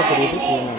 ఒక రూపు పోయినాను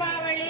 பாவளி